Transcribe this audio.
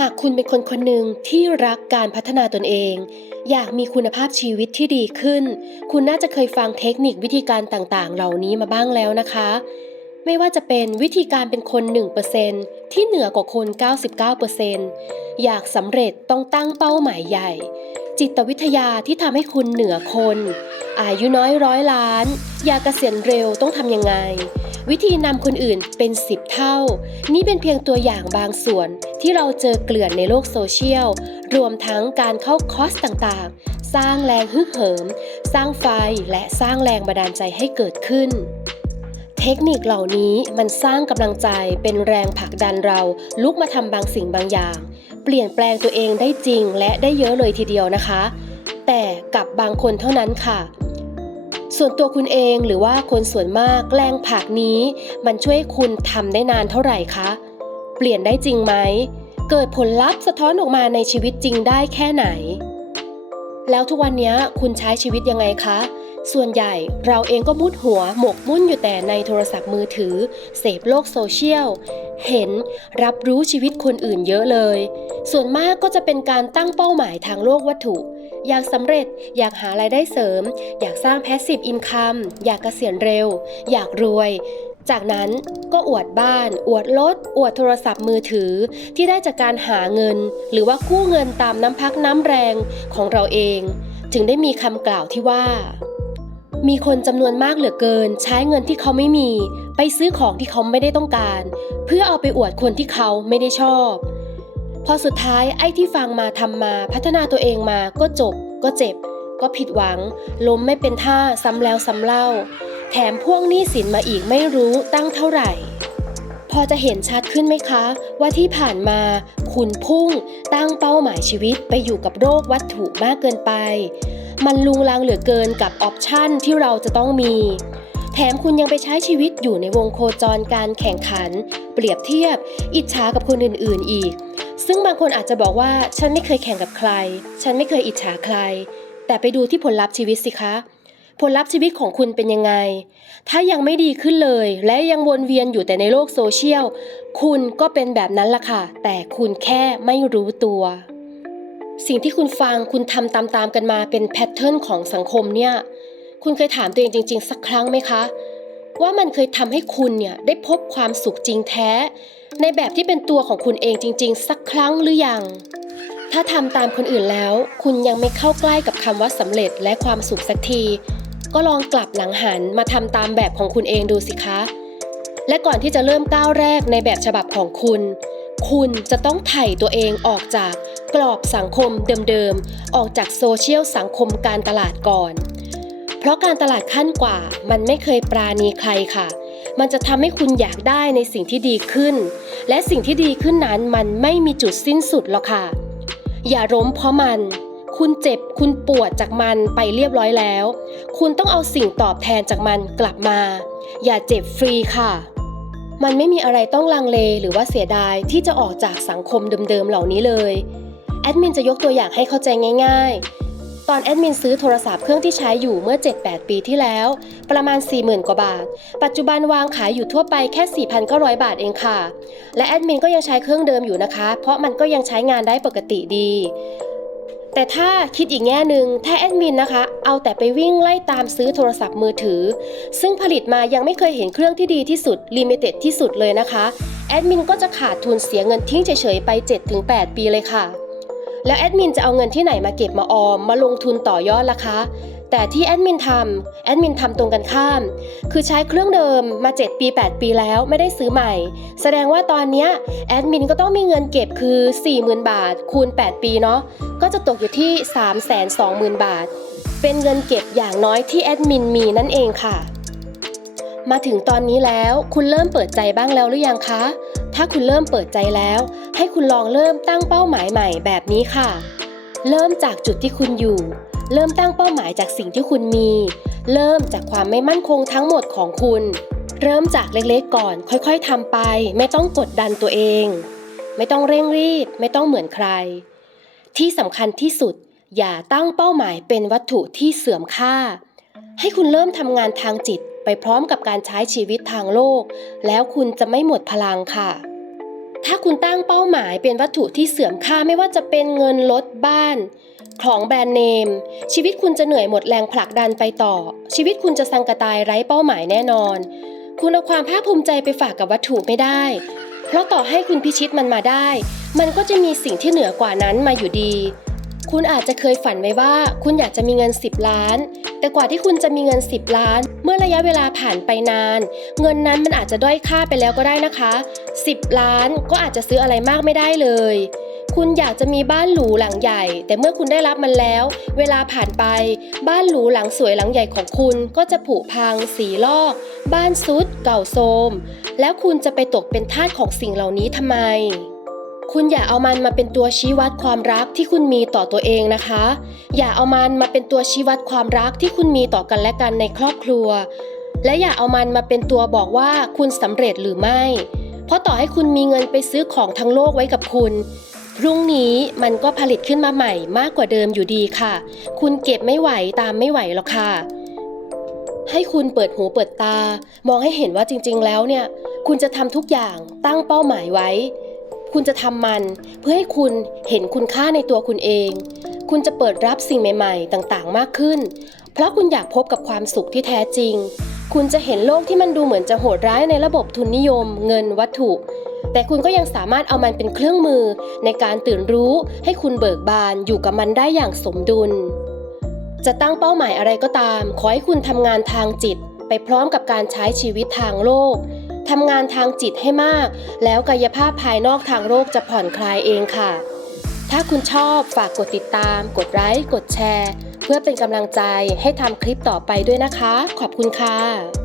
หากคุณเป็นคนคนหนึ่งที่รักการพัฒนาตนเอง อยากมีคุณภาพชีวิตที่ดีขึ้น คุณน่าจะเคยฟังเทคนิควิธีการต่างๆ เหล่านี้มาบ้างแล้วนะคะ ไม่ว่าจะเป็นวิธีการเป็นคน 1%ที่เหนือกว่าคน 99%อยากสำเร็จต้องตั้งเป้าหมายใหญ่ จิตวิทยาที่ทำให้คุณเหนือคน อายุน้อยร้อยล้าน อยากเกษียณเร็วต้องทำยังไงวิธีนำคนอื่นเป็น 10 เท่า นี่เป็นเพียงตัวอย่างบางส่วน ที่เราเจอเกลื่อนในโลกโซเชียล รวมทั้งการเข้าคอร์สต่างๆ สร้างแรงฮึกเหิม สร้างไฟและสร้างแรงบันดาลใจให้เกิดขึ้น เทคนิคเหล่านี้มันสร้างกำลังใจเป็นแรงผลักดันเราลุกมาทำบางสิ่งบางอย่าง เปลี่ยนแปลงตัวเองได้จริงและได้เยอะเลยทีเดียวนะคะ แต่กับบางคนเท่านั้นค่ะส่วนตัวคุณเองหรือว่าคนส่วนมากแรงผลักนี้ มันช่วยคุณทำได้นานเท่าไหร่คะ เปลี่ยนได้จริงไหม เกิดผลลัพธ์สะท้อนออกมาในชีวิตจริงได้แค่ไหน แล้วทุกวันนี้คุณใช้ชีวิตยังไงคะ ส่วนใหญ่เราเองก็มุดหัวหมกมุ่นอยู่แต่ในโทรศัพท์มือถือ เสพโลกโซเชียล เห็นรับรู้ชีวิตคนอื่นเยอะเลย ส่วนมากก็จะเป็นการตั้งเป้าหมายทางโลกวัตถุอยากสำเร็จ อยากหารายได้เสริม อยากสร้าง passive income อยากเกษียณเร็ว อยากรวย จากนั้นก็อวดบ้าน อวดรถ อวดโทรศัพท์มือถือ ที่ได้จากการหาเงิน หรือว่ากู้เงินตามน้ำพักน้ำแรงของเราเอง จึงได้มีคำกล่าวที่ว่า มีคนจำนวนมากเหลือเกิน ใช้เงินที่เขาไม่มี ไปซื้อของที่เขาไม่ได้ต้องการ เพื่อเอาไปอวดคนที่เขาไม่ได้ชอบ พอสุดท้ายไอ้ที่ฟังมาทำมาพัฒนาตัวเองมาก็จบ ก็เจ็บ ก็ผิดหวัง ล้มไม่เป็นท่าซ้ำแล้วซ้ำเล่า แถมพ่วงหนี้สินมาอีกไม่รู้ตั้งเท่าไหร่ พอจะเห็นชัดขึ้นไหมคะ ว่าที่ผ่านมาคุณพุ่งตั้งเป้าหมายชีวิตไปอยู่กับโรควัตถุมากเกินไป มันลุงลังเหลือเกินกับออปชั่นที่เราจะต้องมีแถมคุณยังไปใช้ชีวิตอยู่ในวงโคจรการแข่งขัน เปรียบเทียบ อิจฉากับคนอื่นๆอีก ซึ่งบางคนอาจจะบอกว่าฉันไม่เคยแข่งกับใคร ฉันไม่เคยอิจฉาใคร แต่ไปดูที่ผลลัพธ์ชีวิตสิคะ ผลลัพธ์ชีวิตของคุณเป็นยังไง ถ้ายังไม่ดีขึ้นเลย และยังวนเวียนอยู่แต่ในโลกโซเชียล คุณก็เป็นแบบนั้นล่ะค่ะ แต่คุณแค่ไม่รู้ตัว สิ่งที่คุณฟังคุณทำตามๆกันมาเป็นแพทเทิร์นของสังคมเนี่ย คุณเคยถามตัวเองจริง ๆ สักครั้งไหมคะ ว่ามันเคยทำให้คุณเนี่ยได้พบความสุขจริงแท้ ในแบบที่เป็นตัวของคุณเองจริง ๆ สักครั้งหรือยัง ถ้าทำตามคนอื่นแล้ว คุณยังไม่เข้าใกล้กับคำว่าสำเร็จและความสุขสักที ก็ลองกลับหลังหันมาทำตามแบบของคุณเองดูสิคะ และก่อนที่จะเริ่มก้าวแรกในแบบฉบับของคุณ คุณจะต้องไถ่ตัวเองออกจากกรอบสังคมเดิมๆ ออกจากโซเชียลสังคมการตลาดก่อน เพราะการตลาดขั้นกว่ามันไม่เคยปราณีใครค่ะมันจะทำให้คุณอยากได้ในสิ่งที่ดีขึ้น และสิ่งที่ดีขึ้นนั้นมันไม่มีจุดสิ้นสุดหรอกค่ะ อย่าล้มเพราะมัน คุณเจ็บคุณปวดจากมันไปเรียบร้อยแล้ว คุณต้องเอาสิ่งตอบแทนจากมันกลับมา อย่าเจ็บฟรีค่ะ มันไม่มีอะไรต้องลังเลหรือว่าเสียดายที่จะออกจากสังคมเดิมๆเหล่านี้เลย แอดมินจะยกตัวอย่างให้เข้าใจง่าย ๆ ตอนแอดมินซื้อโทรศัพท์เครื่องที่ใช้อยู่เมื่อ 7-8 ปีที่แล้ว ประมาณ 40,000 กว่าบาท ปัจจุบันวางขายอยู่ทั่วไปแค่ 4,900 บาทเองค่ะ และแอดมินก็ยังใช้เครื่องเดิมอยู่นะคะ เพราะมันก็ยังใช้งานได้ปกติดี แต่ถ้าคิดอีกแง่หนึ่งถ้าแอดมินนะคะ เอาแต่ไปวิ่งไล่ตามซื้อโทรศัพท์มือถือ ซึ่งผลิตมายังไม่เคยเห็นเครื่องที่ดีที่สุดลิมิเต็ดที่สุดเลยนะคะ แอดมินก็จะขาดทุนเสียเงินทิ้งเฉยๆไป 7-8 ปีเลยค่ะ แล้วแอดมินจะเอาเงินที่ไหนมาเก็บมาออม มาลงทุนต่อยอดล่ะคะ แต่ที่แอดมินทำแอดมินทำตรงกันข้าม คือใช้เครื่องเดิมมา 7 ปี 8 ปีแล้วไม่ได้ซื้อใหม่ แสดงว่าตอนนี้แอดมินก็ต้องมีเงินเก็บคือ 40,000 บาท คูณ 8 ปีเนาะก็จะตกอยู่ที่ 320,000 บาท เป็นเงินเก็บอย่างน้อยที่แอดมินมีนั่นเองค่ะมาถึงตอนนี้แล้วคุณเริ่มเปิดใจบ้างแล้วหรือยังคะ ถ้าคุณเริ่มเปิดใจแล้ว ให้คุณลองเริ่มตั้งเป้าหมายใหม่แบบนี้ค่ะ เริ่มจากจุดที่คุณอยู่ เริ่มตั้งเป้าหมายจากสิ่งที่คุณมี เริ่มจากความไม่มั่นคงทั้งหมดของคุณ เริ่มจากเล็กๆก่อน ค่อยๆทำไป ไม่ต้องกดดันตัวเอง ไม่ต้องเร่งรีบ ไม่ต้องเหมือนใคร ที่สำคัญที่สุด อย่าตั้งเป้าหมายเป็นวัตถุที่เสื่อมค่า ให้คุณเริ่มทำงานทางจิต ไปพร้อมกับการใช้ชีวิตทางโลก แล้วคุณจะไม่หมดพลังค่ะ ถ้าคุณตั้งเป้าหมายเป็นวัตถุที่เสื่อมค่าไม่ว่าจะเป็นเงินรถบ้าน ของแบรนด์เนม ชีวิตคุณจะเหนื่อยหมดแรงผลักดันไปต่อ ชีวิตคุณจะสังกะตายไร้เป้าหมายแน่นอน คุณเอาความภาคภูมิใจไปฝากกับวัตถุไม่ได้ เพราะต่อให้คุณพิชิตมันมาได้ มันก็จะมีสิ่งที่เหนือกว่านั้นมาอยู่ดีคุณอาจจะเคยฝันไว้ว่า คุณอยากจะมีเงิน 10 ล้าน แต่กว่าที่คุณจะมีเงิน 10 ล้าน เมื่อระยะเวลาผ่านไปนาน เงินนั้นมันอาจจะด้อยค่าไปแล้วก็ได้นะคะ 10 ล้านก็อาจจะซื้ออะไรมากไม่ได้เลย คุณอยากจะมีบ้านหรูหลังใหญ่ แต่เมื่อคุณได้รับมันแล้ว เวลาผ่านไปบ้านหรูหลังสวยหลังใหญ่ของคุณก็จะผุพัง สีลอก บ้านซุด เก่าโทรมแล้วคุณจะไปตกเป็นทาสของสิ่งเหล่านี้ทำไม คุณอย่าเอามันมาเป็นตัวชี้วัดความรักที่คุณมีต่อตัวเองนะคะ อย่าเอามันมาเป็นตัวชี้วัดความรักที่คุณมีต่อกันและกันในครอบครัว และอย่าเอามันมาเป็นตัวบอกว่าคุณสำเร็จหรือไม่ เพราะต่อให้คุณมีเงินไปซื้อของทั้งโลกไว้กับคุณพรุ่งนี้มันก็ผลิตขึ้นมาใหม่มากกว่าเดิมอยู่ดีค่ะ คุณเก็บไม่ไหวตามไม่ไหวหรอกค่ะ ให้คุณเปิดหูเปิดตา มองให้เห็นว่าจริง ๆ แล้วเนี่ย คุณจะทำทุกอย่างตั้งเป้าหมายไว้ คุณจะทำมันเพื่อให้คุณเห็นคุณค่าในตัวคุณเอง คุณจะเปิดรับสิ่งใหม่ ๆ ต่างๆ มากขึ้น เพราะคุณอยากพบกับความสุขที่แท้จริง คุณจะเห็นโลกที่มันดูเหมือนจะโหดร้ายในระบบทุนนิยม เงินวัตถุ แต่คุณก็ยังสามารถเอามันเป็นเครื่องมือ ในการตื่นรู้ให้คุณเบิกบานอยู่กับมันได้อย่างสมดุล จะตั้งเป้าหมายอะไรก็ตาม ขอให้คุณทำงานทางจิต ไปพร้อมกับการใช้ชีวิตทางโลก ทำงานทางจิตให้มาก แล้วกายภาพภายนอกทางโลกจะผ่อนคลายเองค่ะ ถ้าคุณชอบฝากกดติดตาม กดไลค์กดแชร์ เพื่อเป็นกำลังใจให้ทำคลิปต่อไปด้วยนะคะ ขอบคุณค่ะ